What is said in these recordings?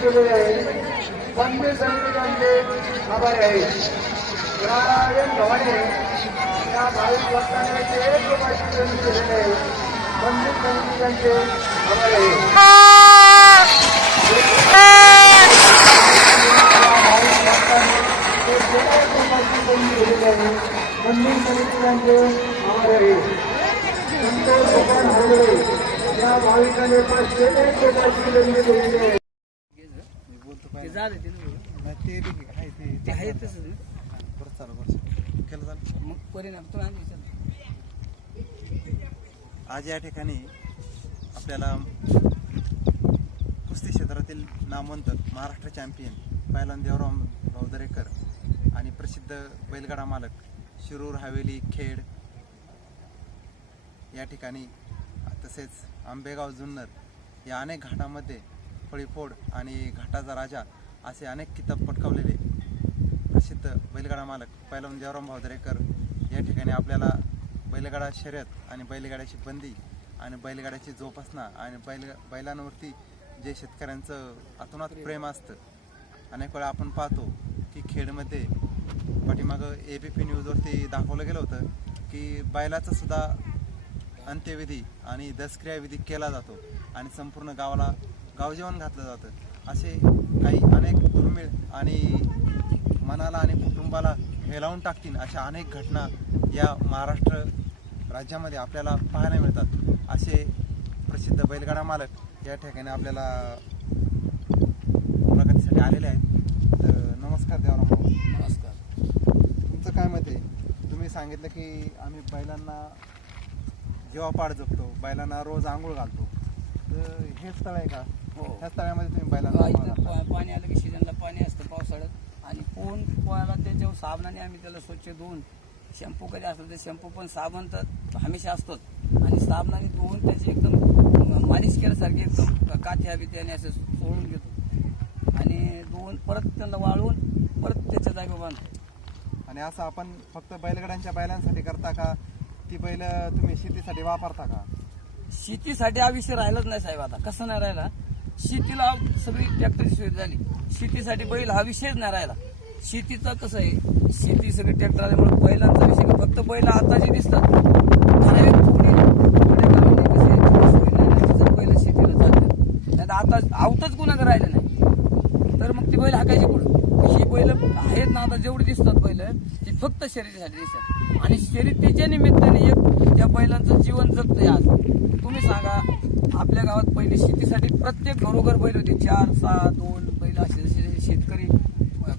दिलेले आहे मंदिर समितीचे आभारी आहे नारायण भवाने या भाविक भक्तांचे एक रुपयाची देणगी दिलेली आहे मंदिर समितीचे आभारी आहे मंदिर समितीचे आभार आहे संतोष भगवान हरवळे या भाविकाने पाचशे एक रुपयाची देणगी आहे ते झालं ते ना. ते आहे तसंच ना. मग परिणाम तुम्ही आम्ही विचारलं. आज या ठिकाणी आपल्याला कुस्ती क्षेत्रातील नामवंत महाराष्ट्र चॅम्पियन पैलवान देवराम भाऊदरेकर आणि प्रसिद्ध बैलगाडा मालक शिरूर हवेली खेड या ठिकाणी तसेच आंबेगाव जुन्नर या अनेक घाटामध्ये फळीफोड आणि घाटाचा राजा असे अनेक किताब पटकावलेले प्रसिद्ध बैलगाडा मालक पैलवान जयराम भावदरेकर या ठिकाणी आपल्याला बैलगाडा शर्यत आणि बैलगाड्याची बंदी आणि बैलगाड्याची जोपासना आणि बैल बैलांवरती जे शेतकऱ्यांचं अतोनात प्रेम असतं अनेक वेळा आपण पाहतो की खेडमध्ये पाठीमागं ए बी पी न्यूजवरती दाखवलं गेलं होतं की बैलाचा सुद्धा अंत्यविधी आणि दसक्रियाविधी केला जातो आणि संपूर्ण गावाला गावजेवण घातलं जातं. असे काही अनेक दुर्मिळ आणि मनाला आणि कुटुंबाला हेलावून टाकतील अशा अनेक घटना या महाराष्ट्र राज्यामध्ये आपल्याला पाहायला मिळतात. असे प्रसिद्ध बैलगाडा मालक या ठिकाणी आपल्याला मुलाखतीसाठी आलेले आहेत. तर नमस्कार देवराम नमस्कार. तुमचं काय मत आहे? तुम्ही सांगितलं की आम्ही बैलांना जेव्हा पाड जपतो बैलांना रोज आंघोळ घालतो. तर हे स्थळ आहे का? हो ह्या स्थळामध्ये तुम्ही बैलांना इथं पाणी आलं की सीजनला पाणी असतं पावसाळ्यात. आणि पोहून पोहायला त्याच्यावर साबणाने आम्ही त्याला स्वच्छ धुवून शॅम्पू कधी असलं तर शॅम्पू पण साबण तर हमेशा असतोच. आणि साबणाने धुवून त्याची एकदम मालिश केल्यासारखी एकदम काठ्या बित्याने असं सोडून घेतो. आणि धुवून परत त्यांना वाळवून परत त्याच्या जागेवर बांधतो. आणि असं आपण फक्त बैलगाड्यांच्या बैलांसाठी करता का? ती बैल तुम्ही शेतीसाठी वापरता का? शेतीसाठी हा विषय राहिलाच नाही साहेब आता. कसं नाही राहिला? शेतीला सगळी ट्रॅक्टरची सुविधा झाली. शेतीसाठी बैल हा विषयच नाही राहिला. शेतीचं कसं आहे शेती सगळी ट्रॅक्टर आल्यामुळे बैलांचा विषय फक्त बैल आता जे दिसतात ठराविक नाही बैल शेतीला चालतात आता आवतच कुणाकडे राहिलं नाही. तर मग ती बैल हाकायची पुढं ही बैल आहेत ना आता जेवढी दिसतात बैल ती फक्त शर्यतीसाठी दिसतात. आणि शर्यतीच्या निमित्ताने एक त्या बैलांचं जीवन जगतंय आज. तुम्ही सांगा आपल्या गावात पहिले शेतीसाठी प्रत्येक घरोघर बैल होते. चार सहा दोन बैल असे जसे शेतकरी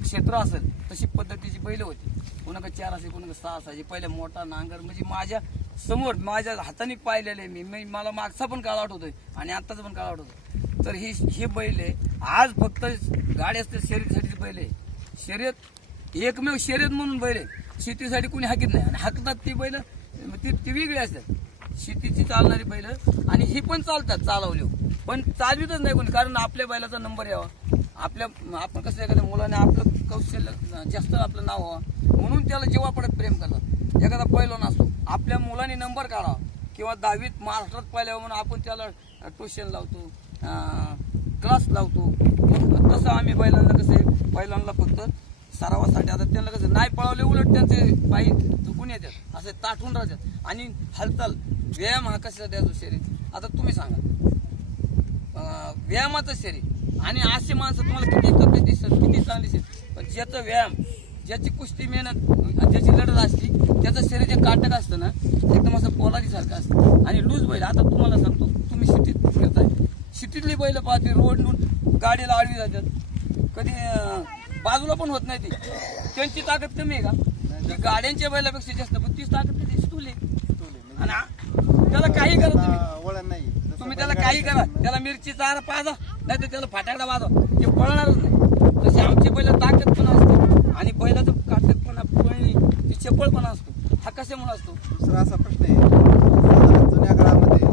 क्षेत्र असेल तशी पद्धतीची बैल होती. कोणाकडे चार असे कोणाकडे सहा असायचे पहिले मोठा नांगर म्हणजे माझ्यासमोर माझ्या हाताने पाहिलेले मी. मी- मला मागचा पण काळ आठवतोय आणि आत्ताचा पण काळ आठवतोय. तर ही हे बैल आहे. आज फक्त गाडी असते शर्यतीसाठी बैल आहे. शर्यत एकमेव शर्यत म्हणून बैल आहे. शेतीसाठी कोणी हाकीत नाही. आणि हाकतात ती बैल ती ती वेगळी असतात. शेतीची चालणारी बैल आणि ही पण चालतात चालवली. पण चालवीतच नाही कोणी कारण आपल्या बैलाचा नंबर यावा. आपल्या आपण कसं एखाद्या मुलाने आपलं कौशल्य जास्त आपलं नाव व्हावं म्हणून त्याला जेव्हा पडत प्रेम करतात. एखादा पैलवान असतो आपल्या मुलाने नंबर काढावा. किंवा दहावीत महाराष्ट्रात पाहिल्यावर म्हणून आपण त्याला ट्युशन लावतो क्लास लावतो. तसं आम्ही बैलांना कसं आहे बैलांना फक्त सरावासाठी आता त्यांना कसं नाही पळवले उलट त्यांचे बाई चुकून येतात असे ताठून राहतात आणि हालचाल व्यायाम हा कसा द्यायचो शरीर आता तुम्ही सांगा. व्यायामाचं शरीर आणि असे माणसं तुम्हाला किती तब्येत दिसतात किती चांगली दिसतात. पण ज्याचा व्यायाम ज्याची कुस्ती मेहनत ज्याची लढत असते त्याचं शरीर जे काटक असतं ना एकदम असं पोलादीसारखं असतं. आणि लूज बैल आता तुम्हाला सांगतो तुम्ही शिटीत फिरताय शिटीतली बैल पाहते रोडून गाडीला आडवी जातात. कधी बाजूला पण होत नाही ती. त्यांची ताकद कमी आहे का? गाड्यांच्या बैलापेक्षा जास्त पण तीच ताकद कधी स्थूल आहे. आणि आ- त्याला काही करा तुम्ही. वळण नाही. जसं तुम्ही त्याला काही करा. त्याला मिरची चारा पाजा नाही तर त्याला फटाकडा वाजवा. ते पळणारच नाही. तसे आमचे बैल ताकद पण असते आणि बैलाचं काटकपणा पळणी ती चपळपणा असतो. हा कशामुळे असतो. दुसरा असा प्रश्न आहे. साधारण जुन्या काळामध्ये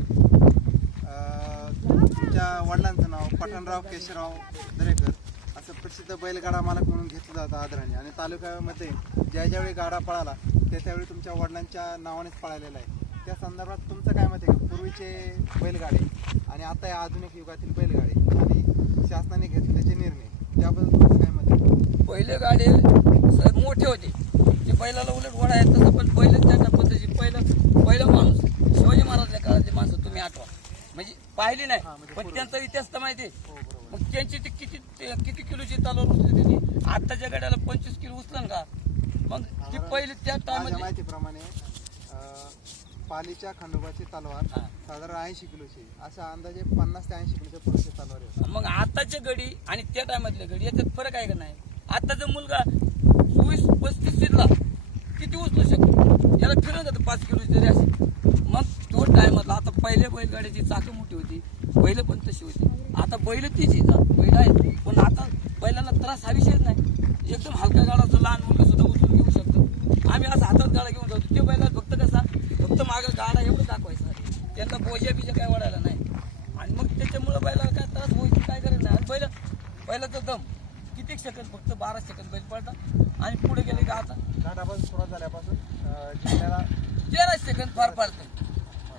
अं, तुमच्या वडिलांचं नाव पठाणराव केशवराव दरेकर. प्रसिद्ध बैलगाडा मालक म्हणून घेतलं जातं आदराने. आणि तालुक्यामध्ये ज्या ज्यावेळी गाडा पळाला त्या त्यावेळी तुमच्या वडिलांच्या नावानेच पळालेला आहे. त्या संदर्भात तुमचं काय मत आहे? की पूर्वीचे बैलगाडे आणि आता या आधुनिक युगातील बैलगाडे आणि शासनाने घेतले जे निर्णय त्याबद्दल तुमचं काय मत आहे? पहिले गाडी स- मोठे होते. ते बैलाला उलट वडा आहे तसं पण पहिले त्या पद्धतीची पहिलं पहिलं माणूस शिवाजी महाराजच्या काळातली माणसं तुम्ही आठवा. म्हणजे पाहिली नाही. म्हणजे पण. त्यांचा इतिहास तर माहिती मग त्यांची ती किती ते किती किलोची तलवार उचलली होती आत्ताच्या गाड्याला पंचवीस किलो उचलन का? मग ती पहिली त्या माझ्या माहितीप्रमाणे अं, पालीच्या खंडोबाची तलवार हा. साधारण ऐंशी किलोची अशा अंदाजे पन्नास ते ऐंशी किलोच्या पुरुषी तलवार आहे मग आताच्या गडी आणि त्या टायमातल्या गडी याच्यात फरक आहे का नाही? आताचा मुलगा चोवीस पस्तीस शिरला किती उचलू शकतो? याला फिरवून जातं पाच किलो तरी असे मग तो टायमातला आता पहिले बैलगाड्याची चाकं मोठी होती. बैल पण तशी होती. आता बैल तीच येतात बैल आहेत. पण आता बैलांना त्रास हा विषयच नाही. एकदम हलका गाडा असतो लहान मुलगा सुद्धा उचलून घेऊ शकतो. आम्ही असं हातात गाडा घेऊन जातो. ते बैला फक्त कसा फक्त मागं गाडा एवढं दाखवायचा. त्यांना बोजा बिजा काय वाढायला नाही. आणि मग त्याच्यामुळं बैलाला काय त्रास व्हायची काय गरज नाही. आणि बैल बैलाचा दम. किती सेकंद? फक्त बारा सेकंद बैल पडतात आणि पुढे गेले का आता? घाटापासून सुरुवात झाल्यापासून तेरा सेकंद फार पडतं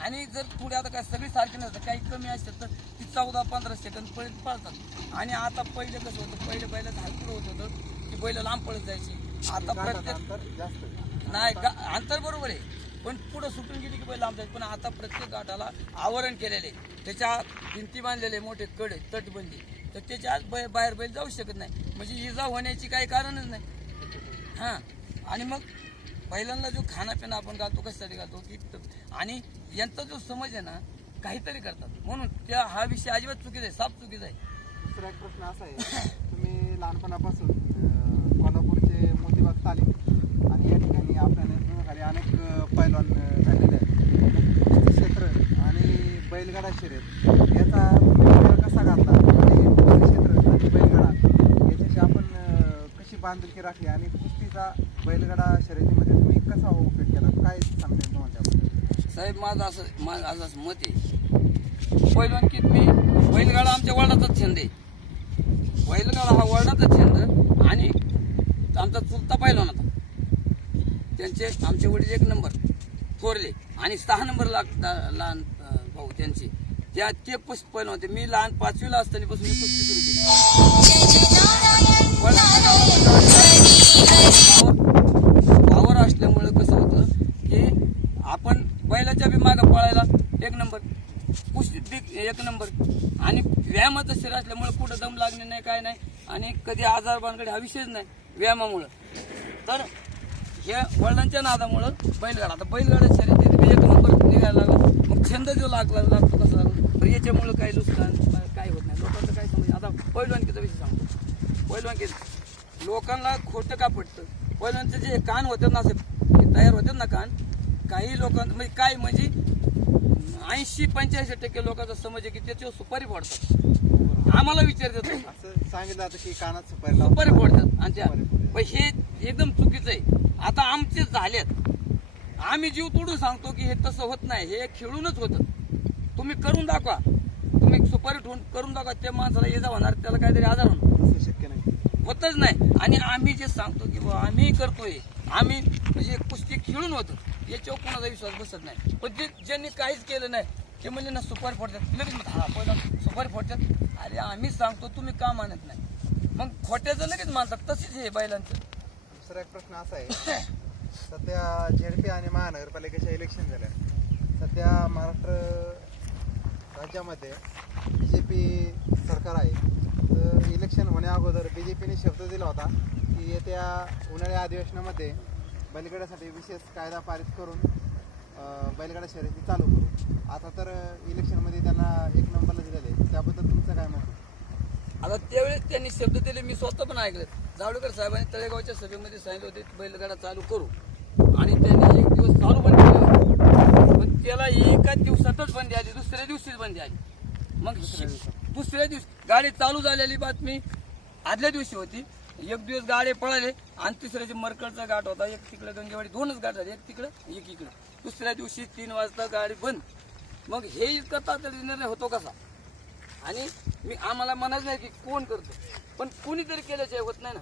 आणि जर पुढे आता काय सगळी सारखी नसतं काही कमी असेल तर ती चौदा पंधरा सेकंद पर्यंत पळतात. आणि आता पहिले कसं होतं पहिले बैल धालपुरं होत होतं की बैल लांब पळत जायची. आता प्रत्येक. नाही अंतर बरोबर आहे. पण पुढे सुटून गेली की बैल लांब जायचे. पण आता प्रत्येक घाटाला आवरण केलेले त्याच्या भिंती बांधलेले मोठे कडे तटबंदी. तर त्याच्या आत बै- बाहेर बैल जाऊ शकत नाही. म्हणजे इजा होण्याची काही कारणच नाही. हां. आणि मग बैलांना जो खानापिना आपण घालतो कशासाठी घालतो? की आणि यांचा जो समज आहे ना काहीतरी करतात. म्हणून त्या हा विषय अजिबात चुकीचा आहे साफ चुकीचा आहे. दुसरा एक प्रश्न असा आहे तुम्ही लहानपणापासून अं, कोल्हापूरचे मोतीबाग तालीम आणि या ठिकाणी आपल्या नेतृत्वाखाली अनेक अं, पैलवान अं, झालेले आहेत. कुस्ती क्षेत्र आणि बैलगाडा शर्यत याचा वेळ कसा घातला आणि कुस्ती क्षेत्र आणि बैलगाडा याच्याशी आपण अं, कशी बांधिलकी राखली? आणि कुस्तीचा बैलगाडा शर्यतीमध्ये तुम्ही कसा उपयोग केला? काय सांगता येईल तुम्हाला त्याबद्दल? साहेब माझं असं माझं आज असं मत आहे की मी बैलगाडा आमच्या वडिलाचाच छंद आहे बैलगाडा हा वडिलाचा छंद आणि आमचा चुलता पहिलवान होता त्यांचे आमचे वडील एक नंबर थोरले आणि सहा नंबर लागता लहान भाऊ त्यांचे त्या ते पस पहिलवान होते मी लहान पाचवीला असताना पासून मी कुस्ती सुरू केली वडिलांचं वावर असल्यामुळं कसं होतं की आपण बैलाच्या बी मागं पळायला एक नंबर कुस्तीत बी एक नंबर. आणि व्यायामाचं शरीर असल्यामुळे कुठं दम लागणे नाही काय नाही आणि कधी आजार बांधकडे हा विषयच नाही व्यायामामुळं. तर हे वडिलांच्या नादामुळं बैलगाडा. आता बैलगाडा शरीर एक नंबर निघायला लागला. मग छंद जो लागला लागतो कसा लागला. तर याच्यामुळं काही नुकसान काय होत नाही. लोकांचं काय समज आता पैलवानकीचा विषय सांगतो. पैलवानकी लोकांना खोटं का पडतं पैलवानचे जे कान होतात ना असे तयार होतात ना कान काही लोकांचं म्हणजे काय म्हणजे ऐंशी पंच्याऐंशी टक्के लोकांचा समज आहे की त्याच्यावर सुपारी फोडतात. आम्हाला विचारतात असं सांगितलं की कानात सुपारी सुपारी फोडतात. आणि त्या. पण हे एकदम चुकीचं आहे. आता आमचे झालेत. आम्ही जीव तोडून सांगतो की हे तसं होत नाही. हे खेळूनच होतं. तुम्ही करून दाखवा. तुम्ही सुपारी ठेवून करून दाखवा. त्या माणसाला ये जा होणार त्याला काहीतरी आजार होणार शक्य नाही. होतच नाही. आणि आम्ही जे सांगतो की आम्ही करतोय. आम्ही म्हणजे कुस्ती खेळून होतो. याच्यावर कोणाचा विश्वास बसत नाही. पण ते ज्यांनी काहीच केलं नाही ते म्हणजे ना सुपारी फोडतात. लगेच हा पहिला सुपारी फोडतात. अरे आम्ही सांगतो तुम्ही का मानत नाही? मग खोट्याचं लगेच मानतात तसेच हे बैलांचं. दुसरा एक प्रश्न असा आहे. सध्या झेडपी आणि महानगरपालिकेच्या इलेक्शन झाल्या. सध्या महाराष्ट्र राज्यामध्ये बी जे पी सरकार आहे. तर इलेक्शन होण्या अगोदर बी जे पीने शब्द दिला होता की येत्या उन्हाळ्या अधिवेशनामध्ये बैलगाड्यासाठी विशेष कायदा पारित करून बैलगाडा शर्यती चालू करू. आता तर इलेक्शनमध्ये त्यांना एक नंबरला दिलेलं आहे. त्याबद्दल तुमचं काय मत आहे? आता त्यावेळेस त्यांनी शब्द दिले मी स्वतः पण ऐकलं जावडेकर साहेबांनी तळेगावच्या सभेमध्ये सांगितलं होते बैलगाडा चालू करू. आणि त्यांनी एक दिवस चालू पण केलं पण त्याला एका दिवसातच बंदी आली दुसऱ्या दिवशीच बंदी आली. मग दुसऱ्या दिवशी गाडी चालू झालेली बातमी आदल्या दिवशी होती. एक दिवस गाडे पळाले आणि तिसऱ्याची मरकडचा घाट होता. एक तिकडे गंगेवाडी दोनच घाट झाले. एक तिकडे एक इकडे. दुसऱ्या दिवशी तीन वाजता गाडी बंद. मग हे इतका तातडीने निर्णय होतो कसा? आणि मी आम्हाला म्हणायचं नाही की कोण करतो पण कोणीतरी केल्याशिवाय होत नाही ना.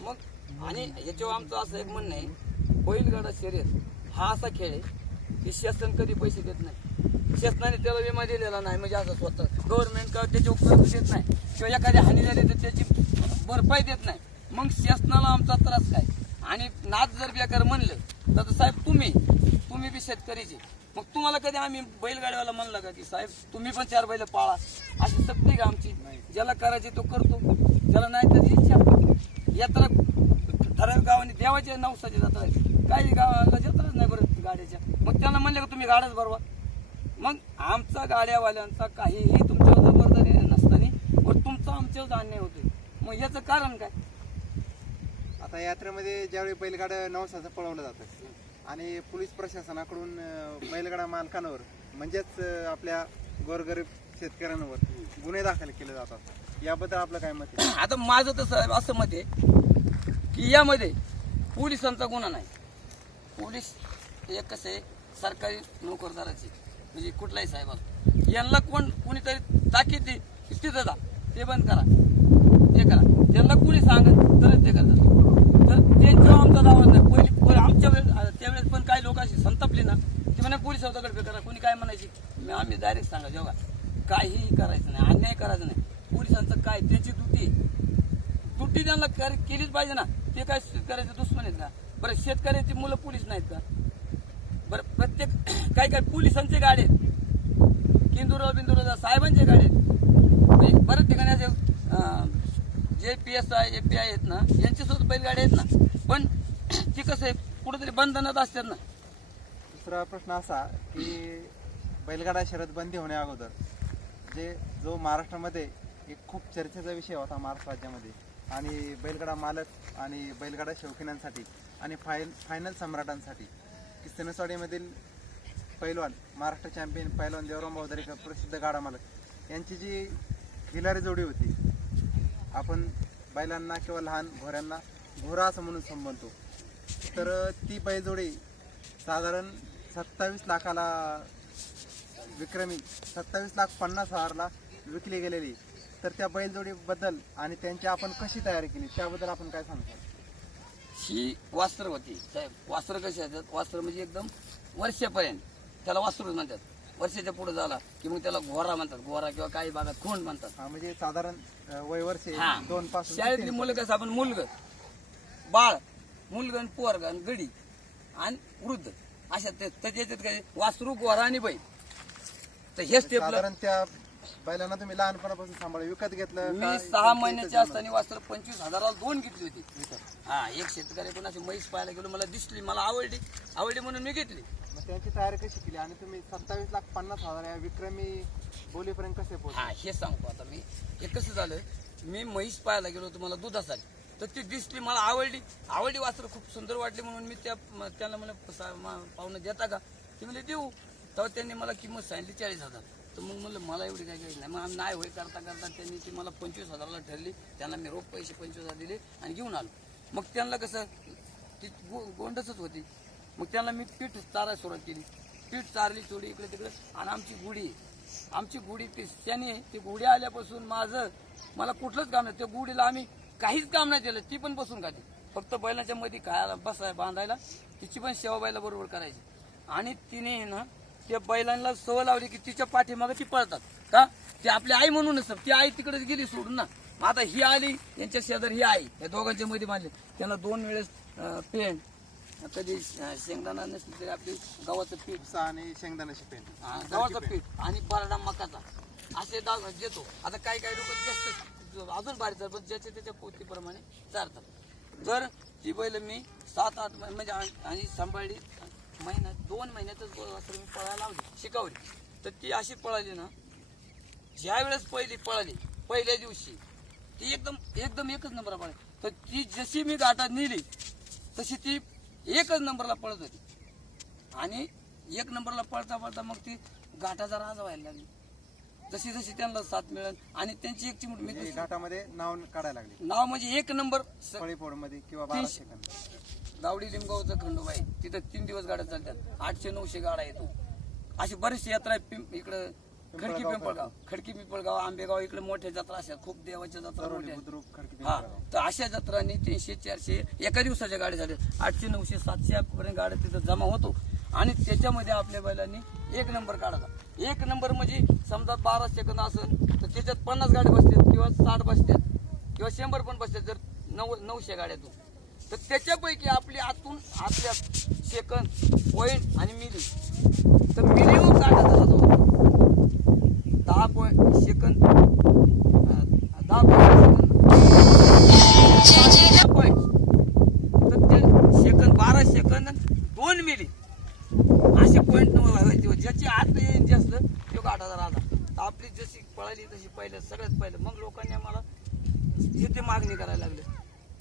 मग आणि याच्यावर आमचं असं एक म्हणणं आहे बैलगाडा शर्यत हा असा खेळ आहे की शासन कधी पैसे देत नाही. शासनाने त्याला विमा दिलेला नाही म्हणजे असं स्वतः. गव्हर्नमेंट का त्याचे उपयोग देत नाही किंवा एखादी हानी झाली तर त्याची भरपाई देत नाही. मग शासनाला आमचा त्रास काय? आणि नाच जर बेकार म्हणलं तर साहेब तुम्ही तुम्ही बी शेतकरीचे. मग तुम्हाला कधी आम्ही बैलगाडीवाला म्हणलं का की साहेब तुम्ही पण चार बैल पाळा. अशी सक्ती का आमची? ज्याला करायची तो करतो. ज्याला नाही त्याची इच्छा यात्रा ठराविक गावाने देवाच्या नवसाची जत्रा आहे काही गावाला जत्राच नाही बरं. गाड्याच्या मग त्यांना म्हणले का तुम्ही गाड्याच बरोबर मग आमचा गाड्यावाल्यांचा काहीही तुमच्यावर जबाबदारी नसताना वर तुमचा आमच्यावर अन्याय होतोय मग याचं कारण काय? आता यात्रेमध्ये ज्यावेळी बैलगाडा नवसाचं पळवलं जातं आणि पोलीस प्रशासनाकडून बैलगाडा मालकांवर म्हणजेच आपल्या गोरगरीब शेतकऱ्यांवर गुन्हे दाखल केले जातात. याबद्दल आपलं काय मत आहे? आता माझं तसं असं मत आहे की यामध्ये पोलिसांचा गुन्हा नाही. पोलीस एक कसं आहे सरकारी नोकरदाराची म्हणजे कुठलाही साहेबा यांना कोण कोणीतरी ताकीद दे की तिथं जा ते बंद करा. ते करा. त्यांना कोणी सांगत तरच ते करतात. तर त्यांच्यावर आमचा दावा नाही. पहिली आमच्या वेळेस त्यावेळेस पण काही लोक अशी संतापली ना ते म्हणे पोलीस दगड करा कोणी काय म्हणायची? आम्ही डायरेक्ट सांगा जेव्हा काहीही करायचं नाही अन्याय करायचं नाही पोलिसांचं काय त्यांची तुटी तुटी त्यांना केलीच पाहिजे ना. ते काय शेतकऱ्याचे दुश्मन आहेत का? बरं शेतकऱ्याची मुलं पोलीस नाहीत का? बरं प्रत्येक काही काही पोलिसांचे गाडे आहेत. किंदुरो बिंदुरा साहेबांचे गाडे आहेत. म्हणजे बऱ्याच ठिकाणी असे जे P S I A P I आहेत ना यांचे सुद्धा बैलगाडी आहेत ना. पण ती कसं आहे कुठेतरी बंधनात असतात ना. दुसरा प्रश्न असा की बैलगाडा शर्यत बंदी होण्या अगोदर जे जो महाराष्ट्रामध्ये एक खूप चर्चेचा विषय होता महाराष्ट्र राज्यामध्ये. आणि बैलगाडा मालक आणि बैलगाडा शौकीनांसाठी आणि फाय फायनल सम्राटांसाठी. की सणसवाडीमधील पैलवान महाराष्ट्र चॅम्पियन पैलवान देवराम भाऊदरेकर प्रसिद्ध गाडा मालक यांची जी खिलारी जोडी होती आपण बैलांना किंवा लहान घोऱ्यांना घोरा असं म्हणून संबंधतो. तर ती बैलजोडी साधारण सत्तावीस लाखाला विक्रमी सत्तावीस लाख पन्नास हजारला विकली गेलेली. तर त्या बैलजोडीबद्दल आणि त्यांची आपण कशी तयारी केली त्याबद्दल आपण काय सांगतो? ही वास्त्र होती. साहेब वास्त्र कसे असतात वास्त्र म्हणजे एकदम वर्षापर्यंत. त्याला वास्त्र म्हणतात. वर्षाच्या पुढे झाला की मग त्याला घोरा म्हणतात. घोरा किंवा काही भागात खोंड म्हणतात. हा, म्हणजे साधारण अ, वय वर्षे हा. दोन पासून ते शाळेतली. मुलं कसं आपण मुलग बाळ मुलग आणि पोरग आणि गडी आणि वृद्ध. अशा ते त्याच्या याच्यात काय? वासरू गोरा आणि बैल. तर हे स्टेपला साधारण त्या बैलांना तुम्ही लहानपणापासून सांभाळ. विकत घेतलं मी? सहा त्यांची महिन्याचे इथं असताना वास्त्र पंचवीस हजाराला दोन घेतली होती. हा एक शेतकरी पण अशी म्हैस पाहायला गेलो मला दिसली मला आवडली. आवडली म्हणून मी घेतली. मग त्यांची तयारी कशी केली? आणि तुम्ही सत्तावीस लाख पन्नास हजार या विक्रमी बोलीपर्यंत कसे पोहोचले? हा हे सांगतो आता मी. हे कसं झालं? मी म्हैस पाहायला गेलो होतो मला दुधासाठी. तर ती दिसली मला आवडली. आवडली वासर खूप सुंदर वाटली म्हणून मी त्या त्याला मला पाहुणं देता का? ते म्हणजे देऊ. तेव्हा त्यांनी मला किंमत सांगितली चाळीस हजार. तर मग म्हणलं मला एवढी काय घ्यायची नाही. मग नाही होय करता करता त्यांनी ती मला पंचवीस हजाराला ठरली. त्यांना मी रोख पैसे पंचवीस हजार दिले आणि घेऊन आलो. मग त्यांना कसं ती गो गोंडसच होती. मग त्यांना मी पीठ चारायला सुरुवात केली. पीठ चारली थोडी इकडे तिकडे. आणि आमची गुढी आहे. आमची गुढी ती त्याने ती गुढी आल्यापासून माझं मला कुठलंच काम नाही. त्या गुढीला आम्ही काहीच काम नाही केलं. ती पण बसून खाते. फक्त बैलाच्या मध्ये खायला बसाय बांधायला. तिची पण सेवा बैला बरोबर करायची. आणि तिने ना त्या बैलांना सवय लावली की तिच्या पाठीमागे ती पळतात. का? ती आपली आई म्हणूनच ती आई तिकडेच गेली सोडून ना. आता ही आली यांच्या शेजार ही आई. या दोघांच्या मध्ये बांधली त्यांना दोन वेळेस पेंट कधी शेंगदाणा नसली तरी आपली गव्हाचं पीठ. आणि शेंगदाण्याची पेंट गव्हाचं पीठ आणि बरडा मकाचा. असे डाग देतो आता काही काही लोक जास्त अजून बारीक चालतात पण ज्याच्या त्याच्या पोतीप्रमाणे चालतात तर ती बैल मी सात आठ म्हणजे आणि सांभाळली. महिना दोन महिन्यातच वासरं मी पळायला लावली शिकवली. तर ती अशी पळाली ना ज्या वेळेस पहिली पळाली पहिल्या दिवशी ती एकदम एकदम एकच नंबरला पळाली. तर ती जशी मी गाठात नेली तशी ती एकच नंबरला पळत होती. आणि एक नंबरला पळता पळता मग ती घाटाचा राजा व्हायला लागली. जशी जशी त्यांना साथ मिळेल आणि त्यांची एक चिमूट मी दुसरी- घाटामध्ये नाव काढायला लागले. नाव म्हणजे एक नंबरमध्ये किंवा गावडी लिंगावचं खंडोबा आहे. तिथं तीन दिवस गाड्या चालतात. आठशे नऊशे गाड्या येतो अशी बरीचशी यात्रा आहे पिंप इकडं खडकी पिंपळगाव, खडकी पिंपळगाव आंबेगाव इकडे मोठ्या जत्रा असतात. खूप देवाच्या जत्रा मोठ्या आहेत. हा. तर अशा जत्रांनी तीनशे चारशे एका दिवसाच्या गाड्या झाल्या. आठशे नऊशे सातशे पर्यंत गाड्या तिथं जमा होतो. आणि त्याच्यामध्ये आपल्या बैलांनी एक नंबर काढायचा. एक नंबर म्हणजे समजा बारा सेकंद असेल तर त्याच्यात पन्नास गाड्या बसतात किंवा साठ बसतात किंवा शंभर पण बसतात. जर नऊ नऊशे गाड्यातून तर त्याच्यापैकी आपली आतून आपल्या सेकंद पॉईंट आणि मिली. तर मिनिमम काढायचा जातो दहा पॉईंट सेकंद दहा पॉईंट तर ते सेकंद बारा सेकंद आणि दोन मिली असे पॉईंट व्हायचे ज्याची आत येईल जास्त तो आठ हजार आला तर आपली जशी पळाली तशी पहिलं सगळ्यात पहिलं मग लोकांनी आम्हाला जिथे मागणी करायला लागले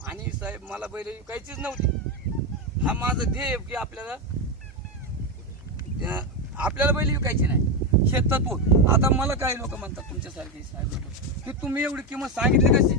आणि साहेब मला पहिले विकायचीच नव्हती हा माझं ध्येय आहे की आपल्याला अं, आपल्याला बैल विकायची नाही हे तत्व आता मला काही लोक म्हणतात तुमच्यासारखे साहेब की तुम्ही एवढी किंमत सांगितली कशी?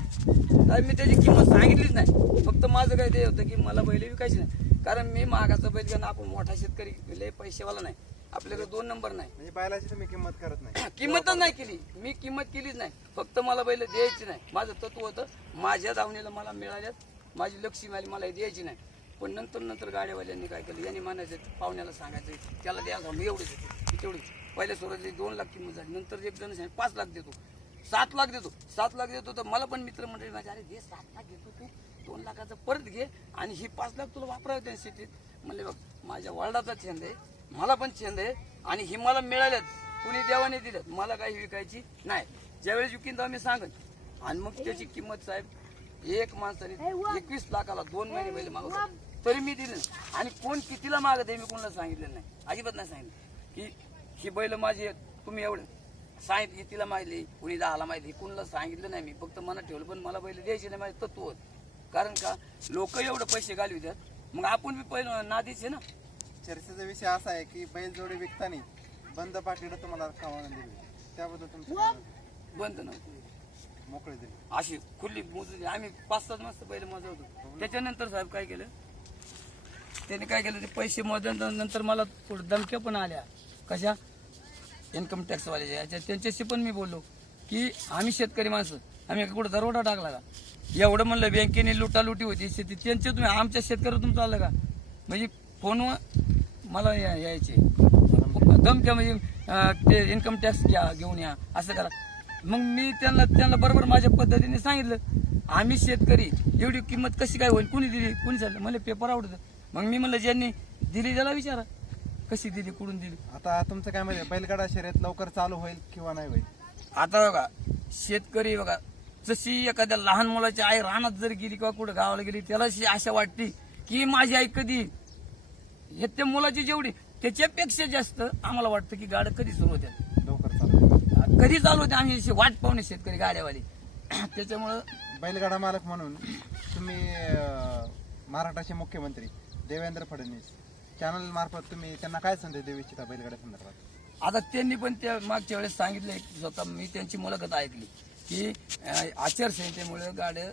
साहेब मी त्याची किंमत सांगितलीच नाही. फक्त माझं काय ते होतं की मला बैल विकायची नाही. कारण मी मागाचा बैल घेणं आपण मोठा शेतकरी लय पैसेवाला नाही. आपल्याकडे दोन नंबर नाही. म्हणजे बैलाची तुम्ही किंमत करत नाही. किंमतच नाही केली. मी किंमत केलीच नाही. फक्त मला बैल द्यायची नाही. माझं तत्व होतं माझ्या दावणीला मला मिळाल्यात. माझी लक्ष्मी आली मला द्यायची नाही. पण नंतर नंतर गाड्यावाल्यांनी काय केलं? यांनी म्हणायचं पाहुण्याला सांगायचं त्याला द्यायला मी एवढीच तेवढीच. पहिल्या सुरुवातीला दोन लाख किंमत झाली. नंतर एक जण पाच लाख देतो. सात लाख देतो. सात लाख देतो तर मला पण मित्र मंडळी माझे अरे दे सात लाख घेतो तू. दोन लाखाचं परत घे आणि ही पाच लाख तुला वापरावं त्या शेतीत म्हणले बघ माझ्या वडिलाचा छंद आहे मला पण छंद आहे आणि ही मला मिळाल्यात कुणी देवाने दिल्यात मला काही विकायची नाही. ज्यावेळेस विकीन तेव्हा मी सांगत आणि मग त्याची किंमत साहेब एक माणसाने एकवीस लाखाला दोन महिने पहिले मागवतो तरी मी दिले. आणि कोण कितीला मागत आहे मी कोणाला सांगितलं नाही. अजिबात नाही सांगितलं. की ही बैल माझी तुम्ही एवढं सांगितली तिला माहिती कुणी दहाला माहिती कुणाला सांगितलं नाही मी फक्त मनात ठेवलं पण मला बैल द्यायची नाही माझं तत्व होतं. कारण का लोक एवढं पैसे घालवितात मग आपण बी पहिलं नादीचे ना. चर्चेचा विषय असा आहे की बैल जोडी विकताना बंद पाकिटं तुम्हाला खावानं दिली. त्याबद्दल तुमचं? बंद नव्हतं. मोकळे दिली. अशी खुली मोजली आम्ही पाच सात मस्त पहिले मोजवतो त्याच्यानंतर साहेब काय केलं? त्याने काय केलं? ते पैसे मोजल्यानंतर नंतर मला थोडं धमक्या पण आल्या. कशा? इन्कम टॅक्सवाले जे आहे त्यांच्याशी पण मी बोललो की आम्ही शेतकरी माणसं आम्ही कुठं दरोडा टाकला का? एवढं म्हणलं बँकेने लुटालुटी होती शेती त्यांचे तुम्ही आमच्या शेतकऱ्यावर तुमचं आलं का? म्हणजे फोनवर मला या- यायचे. धमक्या म्हणजे ते इन्कम टॅक्स घ्या घेऊन या असं करा. मग मी त्यांना त्यांना बरोबर माझ्या पद्धतीने सांगितलं आम्ही शेतकरी एवढी किंमत कशी काय होईल? कुणी दिली? कुणी झालं मला पेपर आवडतं मग मी म्हणलं ज्यांनी दिली त्याला विचारा. कशी दिली कुठून दिली? आता तुमचं काय म्हणजे बैलगाडा शर्यत लवकर चालू होईल किंवा नाही होईल? आता बघा शेतकरी बघा जशी एखाद्या लहान मुलाची आई रानात जर गेली किंवा कुठं गावाला गेली त्याला अशी आशा वाटते की माझी आई कधी. हे त्या मुलाची जेवढी त्याच्यापेक्षा जास्त आम्हाला वाटतं की गाड्या कधी सुरू होत्या. लवकर चालू होईल. कधी चालू होते आम्ही अशी वाट पाहुणे शेतकरी गाड्यावाले. त्याच्यामुळं बैलगाडा मालक म्हणून तुम्ही अं, महाराष्ट्राचे मुख्यमंत्री देवेंद्र फडणवीस चॅनल मार्फत तुम्ही त्यांना काय संदेश देऊ इच्छिता बैलगाड्या संदर्भात? आता त्यांनी पण त्या मागच्या वेळेस सांगितलं स्वतः मी त्यांची मुलाखत ऐकली की अं, आचारसंहितेमुळे गाड्या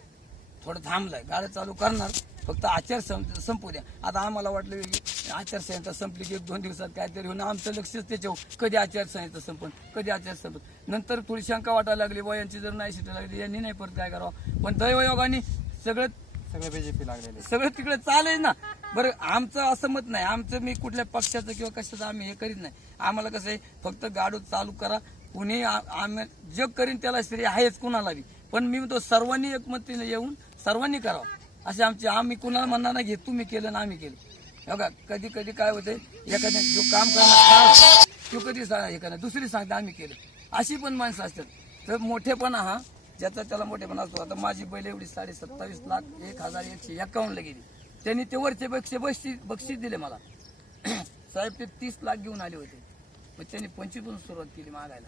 थोडं थांबलंय. गाड्या चालू करणार फक्त आचारसंहिता संपू द्या. आता आम्हाला वाटलं की आचारसंहिता संपली की एक दोन दिवसात काहीतरी होणं आमचं लक्षच त्याच्यावर. कधी आचारसंहिता संपन कधी आचारसंहिता नंतर थोडी शंका वाटायला लागली बा यांची जर नाही शिटा लागली यांनी नाही परत काय करावं? पण दैवयोगाने सगळं सगळे बीजेपी लागलेले सगळं तिकडे चालेल ना. बरं आमचं असं मत नाही. आमचं मी कुठल्या पक्षाचं किंवा कशाचं आम्ही हे करीत नाही. आम्हाला कसं आहे फक्त गाडू चालू करा. कुणी आम्ही जग करीन त्याला श्रेय आहेच कुणाला बी. पण मी म्हणतो सर्वांनी एकमतीने येऊन सर्वांनी करावं. असे आमचे आम्ही कुणाला म्हणणार नाही घेत तुम्ही केलं ना आम्ही केलं. बघा कधी कधी काय होते एखाद्या जो काम करणार तो कधी सा- हे करणार दुसरी सांगते आम्ही केलं. अशी पण माणसं असतात. तर मोठेपणा हा ज्याचा त्याला मोठेपणा असतो. आता माझी बैल एवढी साडे सत्तावीस लाख एक हजार एकशे एकावन्नला गेली. त्यांनी ते वरचे बक्षे बक्षीस बक्षीस दिले मला. साहेब ते तीस लाख घेऊन आले होते. मग त्यांनी पंचवीस सुरुवात केली मागायला.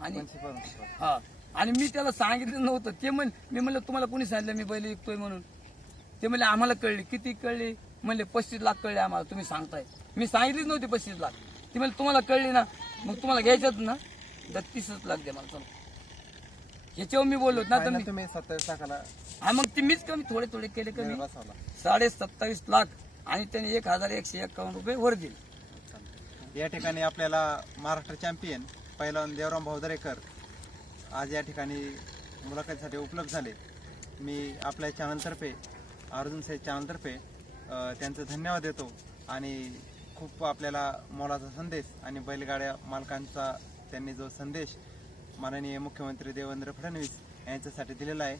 आणि. हा. आणि मी त्याला सांगितलं नव्हतं. ते म्हण मी म्हणलं तुम्हाला कोणी सांगितलं मी बैल विकतोय म्हणून? ते म्हणले आम्हाला कळले. किती कळले? म्हणले पस्तीस लाख कळले आम्हाला. तुम्ही सांगताय. मी सांगितलीच नव्हती पस्तीस लाख. ते म्हणले तुम्हाला कळले ना? मग तुम्हाला घ्यायच्यात ना? तर तीसच लाख द्या मला. ह्याच्यावर मी बोललो ना तर तुम्ही सत्तावीस लाखाला हा मग ते मीच कमी थोडे थोडे केले कमी. बसवला साडे सत्तावीस लाख आणि त्यांनी एक हजार एकशे एकावन्न रुपये वर दिले. या ठिकाणी आपल्याला महाराष्ट्र चॅम्पियन पहिलवान देवराम भाऊदरेकर आज या ठिकाणी मुलाखतीसाठी उपलब्ध झाले. मी आपल्या चॅनलतर्फे अर्जुन साहेब चॅनलतर्फे त्यांचं धन्यवाद देतो आणि खूप आपल्याला मोलाचा संदेश आणि बैलगाड्या मालकांचा त्यांनी जो संदेश माननीय मुख्यमंत्री देवेंद्र फडणवीस यांच्यासाठी दिलेला आहे.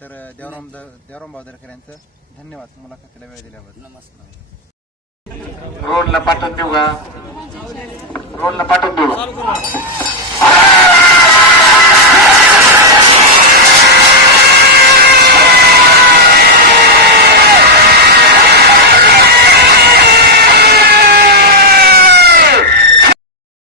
तर देवराम द देवराम बावदरकर यांचं धन्यवाद मुलाखतीला वेळ दिल्याबद्दल. नमस्कार रोडला पाठवून देऊ का? रोडला पाठवून देऊ